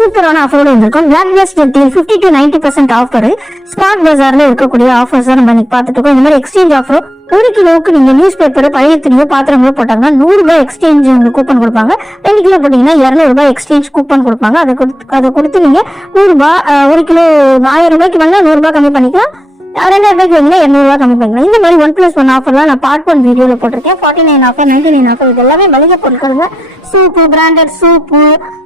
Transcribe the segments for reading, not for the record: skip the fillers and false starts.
சூப்பரான ஆஃபரோட வந்திருக்கும். Black Bastar deal 50 to 90% offer smart பஜார்ல இருக்கக்கூடிய ஆஃபர்ஸ் தான் நம்ம இன்னைக்கு பார்த்துட்டு இருக்கோம். இந்த மாதிரி எக்ஸ்சேஞ்ச் ஆஃபர் 1 கிலோவுக்கு நீங்க நியூஸ் பேப்பர், பழைய துணியோ பாத்திரங்களோ போட்டாங்கன்னா 100 ரூபாய் எக்ஸ்சேஞ்ச் உங்களுக்கு கூப்பன் கொடுப்பாங்க. 2 கிலோ போட்டீங்கன்னா 200 ரூபாய் எக்ஸ்சேஞ்ச் கூப்பன் கொடுப்பாங்க. அதை கொடுத்து நீங்க 100 ரூபாய் 1 கிலோ 1000 ரூபாய்க்கு வாங்கினா 100 ரூபாய் கம்மி பண்ணிக்கலாம். 2000 ரூபாய்க்கு வாங்கினா 200 ரூபாய் கம்மி பண்ணிக்கலாம். இந்த மாதிரி 1+1 ஆஃபர்லாம் நான் பார்ட் 1 வீடியோல போட்டிருக்கேன். 49 ஆஃபர், 99 ஆஃபர், இது எல்லாமே மளிகை பொருட்கள். சூப்பு, பிராண்டட் சூப்பு,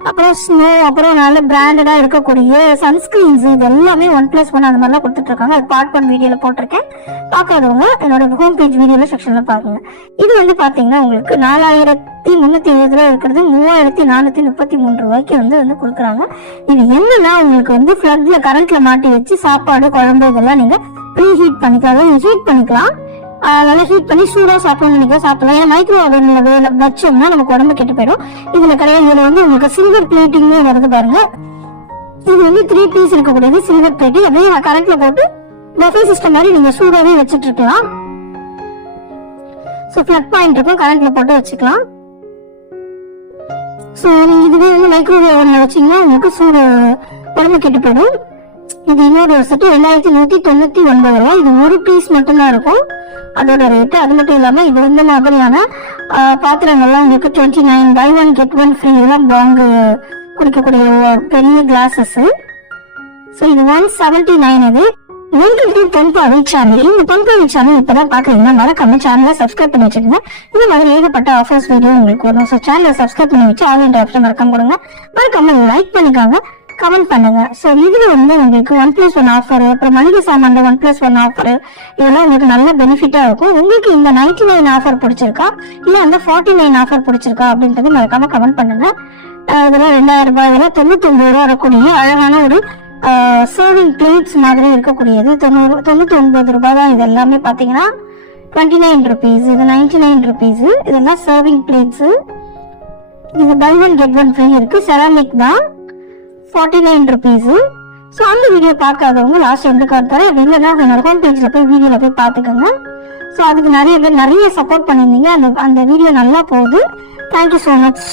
அப்புறம் ஸ்னோ, அப்புறம் நல்ல பிராண்டடா இருக்கக்கூடிய சன்ஸ்கிரீன்ஸ், இது எல்லாமே 1+1 அந்த மாதிரிலாம் கொடுத்துட்டு இருக்காங்க. அது பார்ட் 1 வீடியோல போட்டிருக்கேன். பார்க்காதவங்க என்னோட ஹோம் பேஜ் வீடியோல செக்ஷன்ல பாருங்க. இது வந்து பாத்தீங்கன்னா உங்களுக்கு 4320 ரூபாய் இருக்கிறது 3433 ரூபாய்க்கு வந்து கொடுக்குறாங்க. இது என்னன்னா உங்களுக்கு வந்து ஃபிளக்ல கரண்ட்ல மாட்டி வச்சு சாப்பாடு, குழம்பு இதெல்லாம் நீங்க ப்ரீ ஹீட் பண்ணிக்கலாம். ஹீட் பண்ணிக்கலாம், நல்லா ஹீட் பண்ணி சூடா சாப்பிடணும் சாப்பிடலாம். ஏன்னா மைக்ரோ ஓவன்ல வச்சோம்னா நமக்கு உடம்பு கெட்டு போயிடும். இதுல கிடையாது. இதுல வந்து உங்களுக்கு சில்வர் பிளேட்டிங்னு வருது பாருங்க. இது வந்து 3 பீஸ் இருக்கக்கூடியது சில்வர் பிளேட்டிங். அப்படியே கரண்ட்ல போட்டு பஃபே சிஸ்டம் மாதிரி நீங்க சூடாவே வச்சுட்டு இருக்கலாம். சோ பிளக் பாயிண்ட் இருக்கும், கரண்ட்ல போட்டு வச்சுக்கலாம். சோ நீங்க இதுவே வந்து மைக்ரோவேவ் ஓவன்ல வச்சீங்கன்னா உங்களுக்கு சூடு உடம்பு கெட்டு போயிடும். இது இன்னொரு செட்டு 2199 ரூபாய். இது 1 பீஸ் மட்டும்தான் இருக்கும் அதோட ரேட்டு. அது மட்டும் இல்லாம இது வந்து மாதிரியான பாத்திரங்கள்லாம் உங்களுக்கு 29 buy 1 get 1 free எல்லாம் வாங்க குடிக்கக்கூடிய பெரிய கிளாஸஸ். ஸோ இது 179. இது வெல்கம் டு தொன்பாவை சேனல். இந்த தொன்பாவை சேனல் இப்பதான் பாக்குறீங்கன்னா மறக்காம சேனலை சப்ஸ்கிரைப் பண்ணி வச்சுக்கோங்க. இந்த மாதிரி ஏகப்பட்ட ஆஃபர்ஸ் வீடியோ உங்களுக்கு வரும். ஸோ சேனலை சப்ஸ்கிரைப் பண்ணி வச்சு ஆல் இண்டியா ஆப்ஷன் மறக்காம கொடுங்க. மறக்காம லைக் பண்ணிக்காங்க, கமெண்ட் பண்ணுங்க. சோ இதுல வந்து உங்களுக்கு 1+1 ஆஃபர், அப்புறம் மளிகை சாமான் 1+1 ஆஃபர், இதெல்லாம் உங்களுக்கு நல்ல பெனிஃபிட்டா இருக்கும். உங்களுக்கு இந்த 99 ஆஃபர் பிடிச்சிருக்கா இல்ல அந்த 49 ஆஃபர் பிடிச்சிருக்கா அப்படின்றது மறக்காம கமெண்ட் பண்ணுங்க. இதெல்லாம் 2000 ரூபாய், இதெல்லாம் 99 ரூபாய் வரக்கூடிய அழகான ஒரு சர்விங் பிளேட்ஸ் மாதிரி இருக்கக்கூடியது 99 ரூபாய் தான். இது எல்லாமே பாத்தீங்கன்னா 29 rupees, இது 99 rupees. இதெல்லாம் சர்விங் பிளேட்ஸ். இது buy 1 get 1 free இருக்கு. செராமிக் தான் 49 rupees. ஸோ அந்த வீடியோ பார்க்காதவங்க லாஸ்ட் வந்து காட்டுறேன். இல்லைன்னா என்னோட ஹோம் பேஜ்ல போய் வீடியோல போய் பார்த்துக்கோங்க. ஸோ அதுக்கு நிறைய பேர் நிறைய சப்போர்ட் பண்ணியிருந்தீங்க. அந்த வீடியோ நல்லா போகுது. Thank you so much.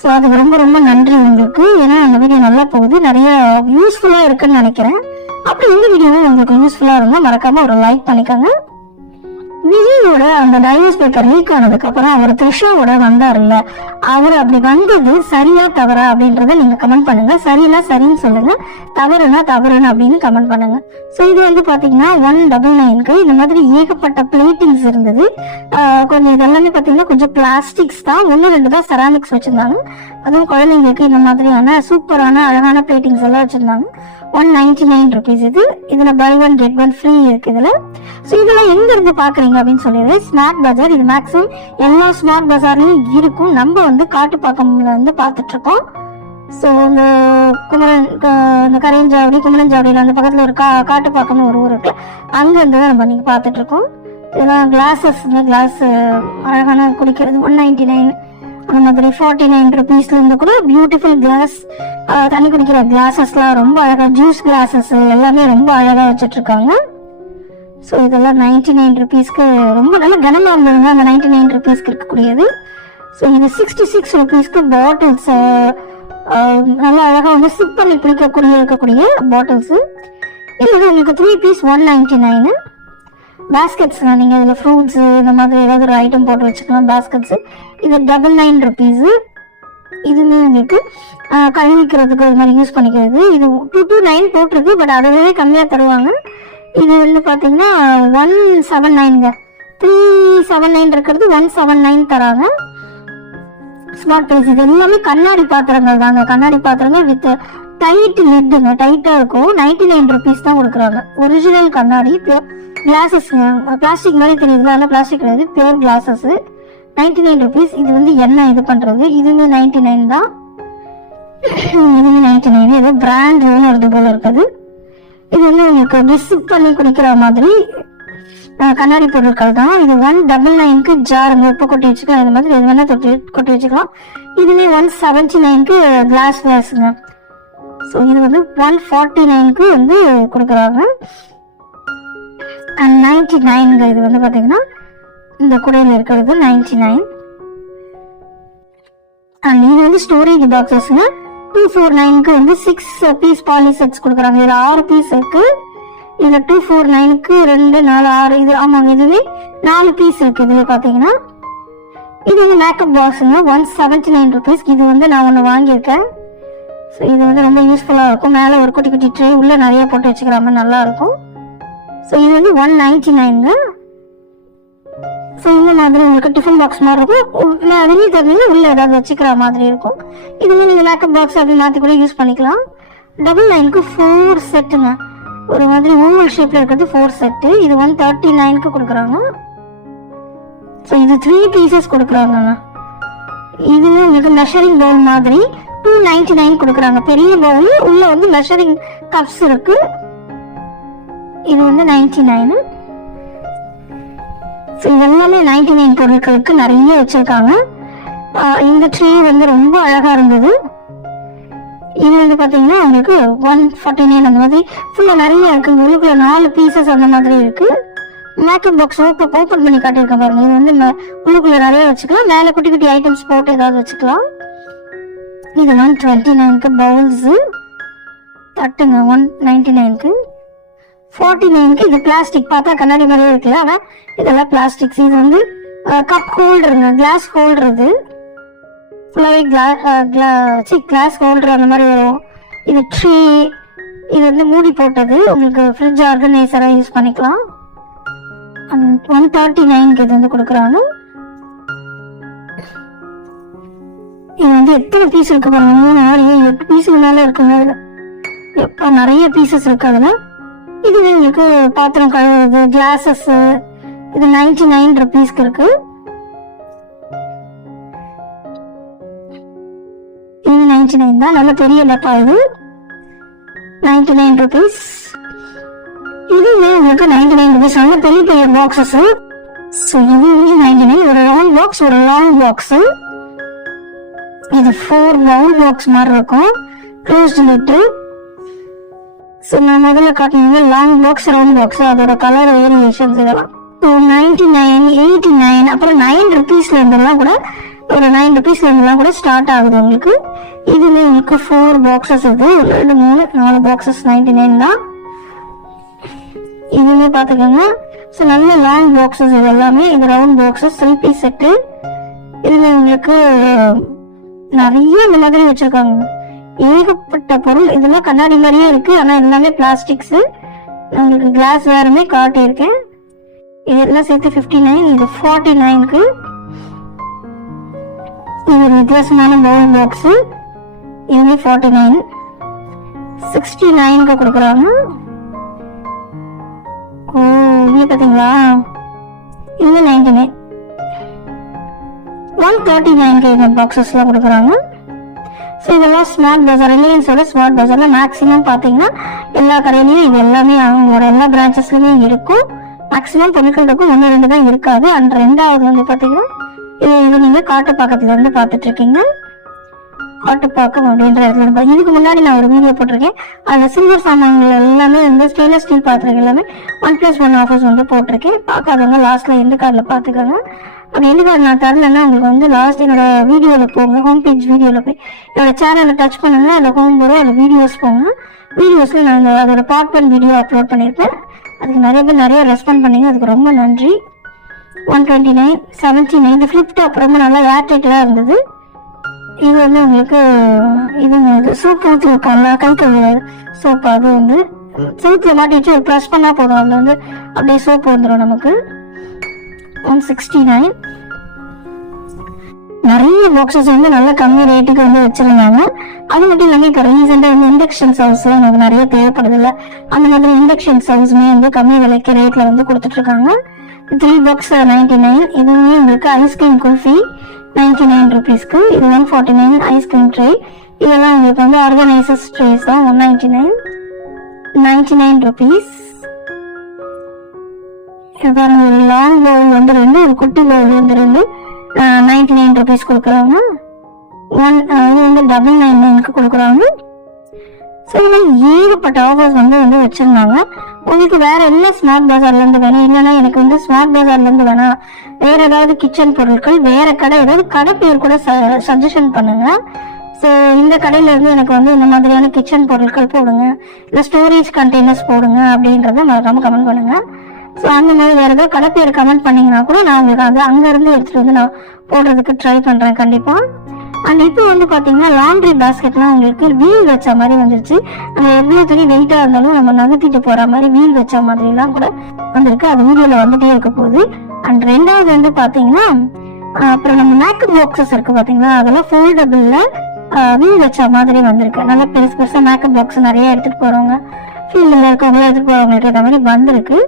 ஸோ அதுக்கு ரொம்ப ரொம்ப நன்றி உங்களுக்கு. ஏன்னா அந்த வீடியோ நல்லா போகுது, நிறைய யூஸ்ஃபுல்லா இருக்குன்னு நினைக்கிறேன். அப்படி இந்த வீடியோவும் உங்களுக்கு யூஸ்ஃபுல்லா இருந்தால் மறக்காம ஒரு லைக் பண்ணிக்கோங்க. விஜயோட அந்த டைவர்ஸ் பேப்பர் லீக் ஆனதுக்கு அப்புறம் அவர் த்ரிஷாவோட வந்தாருல்ல, அவர் அப்படி வந்தது சரியா தவறா அப்படின்றத நீங்க கமெண்ட் பண்ணுங்க. சரினா சரின்னு சொல்லுங்க, தவறுனா தவறுன்னு அப்படின்னு கமெண்ட் பண்ணுங்க. ஸோ இது வந்து பாத்தீங்கன்னா 199க்கு இந்த மாதிரி ஏகப்பட்ட பிளேட்டிங்ஸ் இருந்தது. கொஞ்சம் இதெல்லாமே பாத்தீங்கன்னா கொஞ்சம் பிளாஸ்டிக்ஸ் தான், 1-2 தான் செராமிக்ஸ் வச்சிருந்தாங்க. அதுவும் குழந்தைங்களுக்கு இந்த மாதிரியான சூப்பரான அழகான பிளேட்டிங்ஸ் எல்லாம் வச்சிருந்தாங்க. 199 rupees. இதுல buy 1 get 1 free இருக்கு இதுல. ஸோ இதெல்லாம் எங்க இருந்து பாக்குறீங்க அப்படின்னு சொல்லிடுறேன். ஸ்மார்ட் பஜார். இது மேக்ஸிமம் எல்லா ஸ்மார்ட் பஜார்லயும் இருக்கும். நம்ம வந்து காட்டுப்பாக்கம்ல வந்து பாத்துட்டு இருக்கோம். ஸோ இந்த கரையஞ்சாவடி, குமரஞ்சாவடியில அந்த பக்கத்துல ஒரு காட்டுப்பாக்கம்னு ஒரு ஊர் இருக்கு, அங்க இருந்து நம்ம நீங்க பாத்துட்டு இருக்கோம். இதெல்லாம் கிளாஸஸ், கிளாஸ் அழகான குடிக்கிறது 199. அந்த மாதிரி 49 rupeesல இருந்து கூட பியூட்டிஃபுல் கிளாஸ், தண்ணி குடிக்கிற கிளாஸஸ்லாம் ரொம்ப அழகா, ஜூஸ் கிளாஸஸ் எல்லாமே ரொம்ப அழகா வச்சுட்டு இருக்காங்க. ஸோ இதெல்லாம் 99 rupeesக்கு ரொம்ப நல்ல கனமா இருந்ததுங்க. அந்த 99 rupeesக்கு இருக்கக்கூடியது. ஸோ இது 66 rupeesக்கு பாட்டில்ஸ், நல்லா அழகா வந்து சிப் பண்ணி இருக்கக்கூடிய பாட்டில்ஸ். இது உங்களுக்கு 3 piece 199. பேஸ்கெட்ஸ், நீங்க இதுல ஃப்ரூட்ஸ் இந்த மாதிரி ஏதாவது ஒரு ஐட்டம் போட்டு வச்சுக்கலாம். பேஸ்கெட்ஸ் இது 99 rupees. இதுமே உங்களுக்கு கழுவிக்கிறதுக்கு அது மாதிரி யூஸ் பண்ணிக்கிறது. இது 229 போட்டிருக்கு, பட் அதுவே கம்மியா தருவாங்க. இது வந்து பாத்தீங்கன்னா 179. 379 இருக்கிறது 179 தராங்க. Smart place. இது எல்லாமே கண்ணாடி பாத்திரங்கள் தாங்க. கண்ணாடி பாத்திரங்கள் வித் டைட் லிட்டுங்க, டைட்டா இருக்கும். 99 rupees தான் கொடுக்குறாங்க. ஒரிஜினல் கண்ணாடி கிளாஸஸ், பிளாஸ்டிக் மாதிரி தெரியுதுல, அதெல்லாம் பிளாஸ்டிக் கிடையாது, பியூர் கிளாஸஸ். 99 rupees. இது வந்து என்ன இது பண்றது, இதுவுமே 99 தான். இதுவுமே 99. ஏதோ பிராண்ட் வருது போல இருக்குது. இது வந்து உங்களுக்கு டிஸ்ப் பண்ணி குடிக்கிற மாதிரி கண்ணாடி பொருட்கள் தான். இது 199க்கு ஜாருங்க, உப்பு கொட்டி வச்சுக்கலாம். இது மாதிரி எது வேணா கொட்டி வச்சுக்கலாம். இதுவே 179க்கு கிளாஸ் கிளாஸுங்க. ஸோ இது வந்து 149க்கு வந்து கொடுக்குறாங்க. 99 இது வந்து பாத்தீங்கன்னா இந்த குடையில இருக்கிறது 99. அண்ட் இது வந்து ஸ்டோரேஜ் பாக்ஸஸ்ங்க. 249க்கு வந்து 6 பீஸ் பாலி செட்ஸ் கொடுக்குறாங்க. இதுல 6 பீஸ் இருக்கு. இதுல 249க்கு 2 4 6 இது ஆமாங்க, இதுவே 4 பீஸ் இருக்கு. இதுல பாத்தீங்கன்னா இது வந்து மேக்கப் பாக்ஸுங்க. 179 rupees. இது வந்து நான் ஒன்று வாங்கியிருக்கேன். ஸோ இது வந்து ரொம்ப யூஸ்ஃபுல்லாக இருக்கும். மேலே ஒரு குட்டி குட்டி ட்ரே உள்ள நிறைய போட்டு வச்சுக்கிற மாதிரி நல்லா இருக்கும். ஸோ இது வந்து 199ங்க. ஸோ இந்த மாதிரி உங்களுக்கு டிஃபன் பாக்ஸ் மாதிரி இருக்கும். வெளியே தரீங்கன்னா உள்ள ஏதாவது வச்சுக்கிற மாதிரி இருக்கும். இதுல நீங்க மேக்கப் பாக்ஸ் அப்படி மாற்றி கூட யூஸ் பண்ணிக்கலாம். 99க்கு 4 செட்டுங்க. ஒரு மாதிரி ஓவல் ஷேப்ல இருக்கிறது 4 செட்டு. இது 139க்கு கொடுக்குறாங்க. ஸோ இது 3 பீசஸ் கொடுக்குறாங்க. இதுவே உங்களுக்கு மெஷரிங் பவுல் மாதிரி 299 கொடுக்குறாங்க. பெரிய பவுல் உள்ள வந்து மெஷரிங் கப்ஸ் இருக்கு. இது வந்து 99. ஸோ இதெல்லாமே 99 பொருட்களுக்கு நிறைய வச்சிருக்காங்க. இந்த ட்ரே வந்து ரொம்ப அழகா இருந்தது. இது வந்து பாத்தீங்கன்னா உங்களுக்கு 149 அந்த மாதிரி ஃபுல்லா நிறைய இருக்கு. உள்ளுக்குள்ள 4 பீசஸ் அந்த மாதிரி இருக்கு. மேக்கப் பாக்ஸ் ஓப்பன் பண்ணி காட்டியிருக்கேன் பாருங்க. இது வந்து உள்ளுக்குள்ள நிறைய வச்சுக்கலாம். மேல குட்டி குட்டி ஐட்டம்ஸ் போட்டு ஏதாவது வச்சுக்கலாம். இது 129க்கு பவுல்ஸ் தட்டுங்க. 199க்கு 49க்கு இது பிளாஸ்டிக். பார்த்தா கண்ணாடி மாதிரியே இருக்குல்ல, ஆனா இதெல்லாம் பிளாஸ்டிக்ஸ். இது வந்து கப் ஹோல்டருங்க, கிளாஸ் ஹோல்டர். இது ஃபுல்லாவே கிளாஸ் ஹோல்டர் அந்த மாதிரி வரும். இது ட்ரீ. இது வந்து மூடி போட்டது. உங்களுக்கு ஃப்ரிட்ஜ் ஆர்கனைசரா யூஸ் பண்ணிக்கலாம். 139க்கு இது வந்து கொடுக்குறாங்க. இது வந்து எத்தனை பீஸ் இருக்கு பாருங்க. 3 6 7 8 பீஸுக்கு மேல இருக்குங்க. அதுல எப்ப நிறைய பீசஸ் இருக்கு. அதுல இது உங்களுக்கு பாத்திரம் கழுவுறது, கிளாஸஸ். இது 99 rupeesக்கு இருக்கு. இது 99 தான். நல்ல பெரிய டப்பா. இது 99 rupees. இதுவே உங்களுக்கு 99 rupees. நல்ல பெரிய பெரிய பாக்ஸஸ். ஸோ இது 99. ஒரு ரவுண்ட் பாக்ஸ், ஒரு லாங் பாக்ஸ். இது 4 ரவுண்ட் பாக்ஸ் மாதிரி இருக்கும். Closed lid. ஸோ நான் முதல்ல காட்டினது லாங் பாக்ஸ், ரவுண்ட் பாக்ஸ். அதோட கலர் வேரியேஷன்ஸ் இதெல்லாம். ஸோ 99, 89 அப்புறம் 9 rupeesல இருந்தெல்லாம் கூட, ஒரு 9 rupeesல இருந்தெல்லாம் கூட ஸ்டார்ட் ஆகுது உங்களுக்கு. இதுல உங்களுக்கு 4 பாக்ஸஸ் இது. 2 3 4 பாக்ஸஸ் 99 தான். இதுவுமே பாத்துக்கோங்க. ஸோ நல்ல லாங் பாக்ஸஸ் இது எல்லாமே. இது ரவுண்ட் பாக்ஸஸ் 3 பீஸ் செட்டு. இதுல உங்களுக்கு நிறைய இந்த மாதிரி வச்சிருக்காங்க. ஏகப்பட்ட பொருள். இதெல்லாம் கண்ணாடி மாதிரியே இருக்கு, ஆனா எல்லாமே பிளாஸ்டிக்ஸ். உங்களுக்கு கிளாஸ் வேறுமே காட்டியிருக்கேன். இதெல்லாம் சேர்த்து 59. இது 49க்கு. இது ஒரு வித்தியாசமான பவுல் பாக்ஸ். இதுவே 49. 69க்கு கொடுக்குறாங்க. ஓ, இது பாத்தீங்களா? இது 99. 139க்கு இந்த பாக்ஸஸ் எல்லாம் கொடுக்குறாங்க. ஸோ இதெல்லாம் ஸ்மார்ட் பஜார், ரிலையன்ஸோட ஸ்மார்ட் பஜார்ல மேக்ஸிமம் பாத்தீங்கன்னா எல்லா கடையிலயும் இது எல்லாமே அவங்களோட எல்லா பிரான்ச்சஸ்லயுமே இருக்கும். மேக்ஸிமம் பொருட்கள் இருக்கும், 1 2 தான் இருக்காது. அண்ட் 2வது வந்து பாத்தீங்கன்னா இது நீங்க காட்டுப்பாக்கத்துல இருந்து பாத்துட்டு இருக்கீங்க. காட்டுப்பாக்கம் அப்படின்ற இடத்துல இருந்து. இதுக்கு முன்னாடி நான் ஒரு வீடியோ போட்டிருக்கேன். அந்த சில்வர் சாமான்கள் எல்லாமே வந்து ஸ்டெயின்லெஸ் ஸ்டீல் பாத்திரங்கள் எல்லாமே 1+1 ஆஃபர்ஸ் வந்து போட்டிருக்கேன். பார்க்காதவங்க லாஸ்ட்ல எந்த கார்டுல பாத்துக்கோங்க. அப்படி எந்த கார்டு நான் தரலன்னா உங்களுக்கு வந்து லாஸ்ட் என்னோட வீடியோல போங்க, ஹோம் பேஜ் வீடியோல போய் என்னோட சேனலை டச் பண்ணுங்க. அதில் ஹோம் வரும், அதில் வீடியோஸ் போங்க. வீடியோஸ்ல நான் அதோட பார்ட் 1 வீடியோ அப்லோட் பண்ணியிருப்பேன். அதுக்கு நிறைய பேர் நிறைய ரெஸ்பாண்ட் பண்ணீங்க, அதுக்கு ரொம்ப நன்றி. 129, 79. இந்த ஃபிளிப் டாப் ரொம்ப நல்லா ஏர்டைட்டா இருந்தது. இது வந்து உங்களுக்கு இது சோப் ஊற்றி வைப்பாங்க, கை கழுவுற சோப். அது வந்து சோத்துல மாட்டி வச்சு ஒரு ப்ரெஸ் பண்ணா போதும், அதுல வந்து அப்படியே சோப் வந்துடும் நமக்கு. 169. நிறைய பாக்ஸஸ் வந்து நல்ல கம்மி ரேட்டுக்கு வந்து வச்சிருந்தாங்க. அது மட்டும் இல்லாம இப்ப ரீசெண்டா வந்து இண்டக்ஷன் சர்வீஸ் எல்லாம் எனக்கு நிறைய தேவைப்படுது இல்ல, அந்த மாதிரி இண்டக்ஷன் சர்வீஸ்மே வந்து கம்மி விலைக்கு ரேட்ல வந்து கொடுத்துட்டு இருக்காங்க. 3 bucks 99. இதுவுமே உங்களுக்கு ஐஸ்கிரீம் குல்ஃபி 99 rupeesக்கு. இது 149 ஐஸ்கிரீம் ட்ரே. இதெல்லாம் உங்களுக்கு வந்து ஆர்கனைசர்ஸ் ட்ரேஸ் தான். 199, 99 rupees. இதான ஒரு லாங் பவுல் வந்து 2, ஒரு குட்டி பவுல் வந்து 2, 99 rupees கொடுக்குறாங்க. இது வந்து 999க்கு கொடுக்குறாங்க. ஸோ இதில் ஏகப்பட்ட ஆஃபர்ஸ் வந்து வச்சிருந்தாங்க. உங்களுக்கு வேற என்ன ஸ்மார்ட் பஜார்ல இருந்து வேணும், இல்லைன்னா எனக்கு வந்து ஸ்மார்ட் பஜார்ல இருந்து வேணாம், வேற ஏதாவது கிச்சன் பொருட்கள் வேற கடை ஏதாவது கடை பேர் கூட சஜஷன் பண்ணுங்க. ஸோ இந்த கடையில இருந்து எனக்கு வந்து இந்த மாதிரியான கிச்சன் பொருட்கள் போடுங்க, இல்லை ஸ்டோரேஜ் கண்டெய்னர்ஸ் போடுங்க அப்படின்றத மறக்காம கமெண்ட் பண்ணுங்க. ஸோ அந்த மாதிரி வேற ஏதாவது கடை பேர் கமெண்ட் பண்ணீங்கன்னா கூட நான் உங்களுக்கு அது அங்க இருந்து எடுத்துட்டு வந்து நான் போடுறதுக்கு ட்ரை பண்றேன் கண்டிப்பா. அண்ட் இப்போ வந்து பாத்தீங்கன்னா லாண்ட்ரி பாஸ்கெட்லாம் உங்களுக்கு வீல் வச்ச மாதிரி வந்துருச்சு. நம்ம எவ்வளவு துணி வெயிட்டா இருந்தாலும் நம்ம நகர்த்திட்டு போற மாதிரி வீல் வச்ச மாதிரி எல்லாம் கூட வந்திருக்கு. அது வீடியோல வந்துட்டே இருக்க போகுது. அண்ட் ரெண்டாவது வந்து பாத்தீங்கன்னா அப்புறம் நம்ம மேக்கப் பாக்ஸஸ் இருக்கு பாத்தீங்களா, அதெல்லாம் ஃபோல்டபிள்ல வீல் வச்ச மாதிரி வந்திருக்கு. நல்லா பெருசு பெருசா மேக்கப் பாக்ஸ் நிறைய எடுத்துட்டு போறவங்க, ஃபீல்ட்ல இருக்கவங்க எடுத்துட்டு போறவங்களுக்கு ஏற்ற மாதிரி வந்திருக்கு.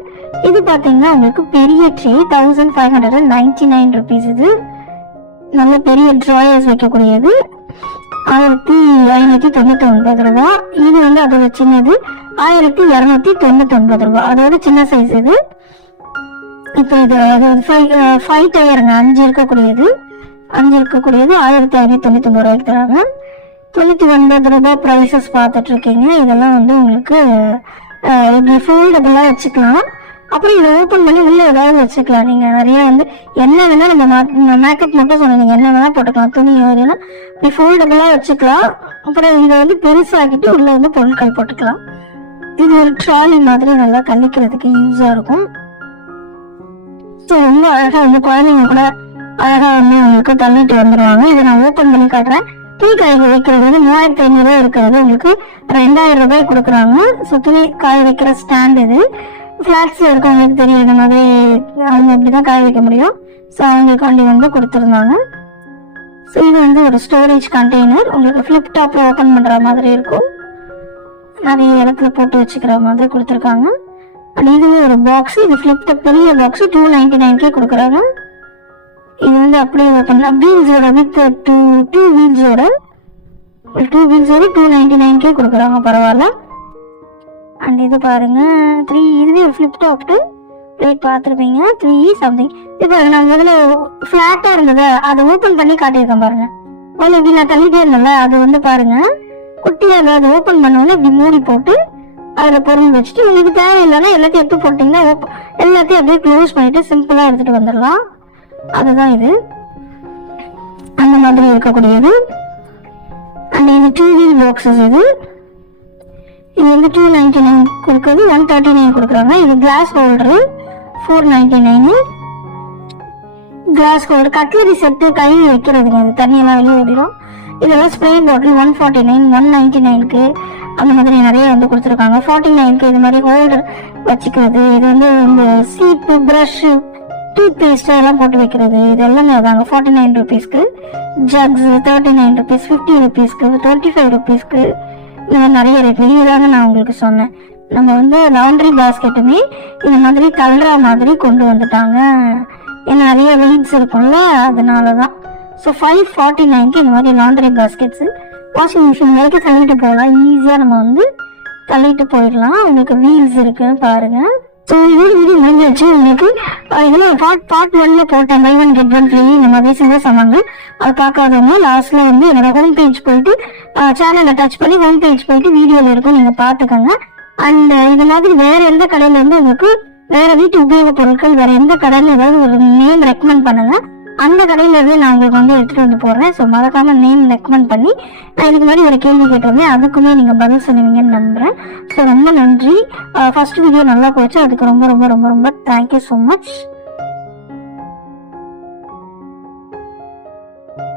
இது பாத்தீங்கன்னா உங்களுக்கு பெரிய ட்ரே 1599 rupees. இது நல்ல பெரிய ட்ராயர்ஸ் வைக்கக்கூடியது 1599 ரூபாய். இது வந்து அதோட சின்னது 1299 ரூபாய், அதோட சின்ன சைஸ் இது. இப்போ இது 5 டயருங்க, 5 இருக்கக்கூடியது 1599 ரூபாய்க்கு தராங்க. 99 ரூபாய் ப்ரைசஸ் பார்த்துட்டு இருக்கீங்க. இதெல்லாம் வந்து உங்களுக்கு இப்படி ஃபோல்டபுளா வச்சுக்கலாம். அப்புறம் இதை ஓப்பன் பண்ணி உள்ள ஏதாவது வச்சுக்கலாம். நீங்க நிறைய வந்து என்ன வேணா நம்ம மேக்கப் மட்டும் சொன்னீங்க, என்ன வேணா போட்டுக்கலாம், துணி வேணா இப்படி ஃபோல்டபுளா வச்சுக்கலாம். அப்புறம் இதை வந்து பெருசாக்கிட்டு உள்ள வந்து பொருட்கள் போட்டுக்கலாம். இது ஒரு ட்ராலி மாதிரி நல்லா கழிக்கிறதுக்கு யூஸா இருக்கும். ஸோ ரொம்ப அழகா வந்து குழந்தைங்க கூட அழகா வந்து உங்களுக்கு தள்ளிட்டு வந்துடுவாங்க. இதை நான் ஓப்பன் பண்ணி காட்டுறேன். துணி காய வைக்கிறது வந்து 3500 ரூபாய் இருக்கிறது உங்களுக்கு 2000 ரூபாய் கொடுக்குறாங்க. ஸோ துணி காய வைக்கிற ஸ்டாண்ட் இது. ஃபிளாட்ஸ்ல இருக்கவங்களுக்கு தெரியும் இந்த மாதிரி அவங்க இப்படிதான் காய வைக்க முடியும். ஸோ அவங்களுக்கு வண்டி வந்து கொடுத்துருந்தாங்க. ஸோ இது வந்து ஒரு ஸ்டோரேஜ் கண்டெய்னர், உங்களுக்கு ஃபிளிப் டாப்ல ஓப்பன் பண்ற மாதிரி இருக்கும், நிறைய இடத்துல போட்டு வச்சுக்கிற மாதிரி கொடுத்துருக்காங்க. அண்ட் இதுவே ஒரு பாக்ஸ், இது ஃபிளிப் டாப் பெரிய பாக்ஸ் 299 கொடுக்குறாங்க. இது வந்து அப்படியே ஓப்பன் வீல்ஸோட வித் டூ வீல்ஸோட 299 கொடுக்குறாங்க, பரவாயில்ல. அண்ட் இது பாருங்க 3, இதுவே ஒரு ஃபிளிப் டாப் பிளேட் பார்த்துருப்பீங்க 3 சம்திங். இது பாருங்க நான் முதல்ல ஃபிளாட்டா இருந்தது அதை ஓப்பன் பண்ணி காட்டியிருக்கேன் பாருங்க. முதல்ல இப்படி நான் தள்ளிட்டே இருந்தேன்ல, அது வந்து பாருங்க குட்டியா அதை ஓப்பன் பண்ணோன்னே இப்படி மூடி போட்டு அதில் பொருள் வச்சுட்டு உங்களுக்கு தேவையில்லைன்னா எல்லாத்தையும் எடுத்து போட்டிங்கன்னா எல்லாத்தையும் அப்படியே க்ளோஸ் பண்ணிட்டு சிம்பிளா எடுத்துட்டு வந்துடலாம். அதுதான் இது, அந்த மாதிரி இருக்கக்கூடியது. அண்ட் இது 2 வீல் பாக்ஸஸ். இது வந்து 299 கொடுக்குறது 139 கொடுக்குறாங்க. இது glass holder 499. Glass holder cutlery set கை வைக்கிறதுங்க, அது தண்ணியெல்லாம் வெளியே ஓடிடும். இதெல்லாம் ஸ்ப்ரே பாட்டில் 149, 199 அந்த மாதிரி நிறைய வந்து கொடுத்துருக்காங்க. 49 இது மாதிரி ஹோல்டர் வச்சுக்கிறது. இது வந்து இந்த சீப்பு, ப்ரஷ், டூத் பேஸ்ட் எல்லாம் போட்டு வைக்கிறது. இது எல்லாமே அதாங்க 49 rupeesக்கு. ஜக்ஸ் 39 rupees, 50 rupeesக்கு, 25 rupeesக்கு இந்த நிறைய இருக்கு. இதுதாங்க நான் உங்களுக்கு சொன்னேன், நம்ம வந்து லாண்ட்ரி பாஸ்கெட்டுமே இந்த மாதிரி தள்ளுற மாதிரி கொண்டு வந்துட்டாங்க. ஏன்னா நிறைய வெயிட்ஸ் இருக்கும்ல, அதனாலதான். ஸோ 549 இந்த மாதிரி லாண்ட்ரி பாஸ்கெட்ஸ் வாஷிங் மிஷின் வரைக்கும் தள்ளிட்டு போகலாம். ஈஸியா நம்ம வந்து தள்ளிட்டு போயிடலாம். உங்களுக்கு வீல்ஸ் இருக்குன்னு பாருங்க. ஸோ இது முடிஞ்சிச்சு. உங்களுக்கு இதுல பார்ட் 1ல போட்டேன் buy one get one free இந்த மாதிரி சில சாமான்கள். அது பார்க்காதவங்க லாஸ்ட்ல வந்து என்னோட ஹோம் பேஜ் போயிட்டு சேனலை டச் பண்ணி ஹோம் பேஜ் போயிட்டு வீடியோல இருக்கும், நீங்க பாத்துக்கோங்க. அண்ட் இது மாதிரி வேற எந்த கடையில இருந்து உங்களுக்கு வேற வீட்டு உபயோக பொருட்கள் வேற எந்த கடையில ஏதாவது ஒரு நேம் ரெக்கமெண்ட் பண்ணுங்க, அந்த கடையில இருந்து நான் உங்களுக்கு வந்து எடுத்துட்டு வந்து போடுறேன். ஸோ மறக்காம நேம் ரெக்கமெண்ட் பண்ணி நான் இதுக்கு மாதிரி ஒரு கேள்வி கேட்டிருந்தேன், அதுக்குமே நீங்க பதில் சொல்லுவீங்கன்னு நம்புறேன். ஸோ ரொம்ப நன்றி. ஃபர்ஸ்ட் வீடியோ நல்லா போச்சு, அதுக்கு ரொம்ப ரொம்ப ரொம்ப ரொம்ப தேங்க்யூ ஸோ மச்.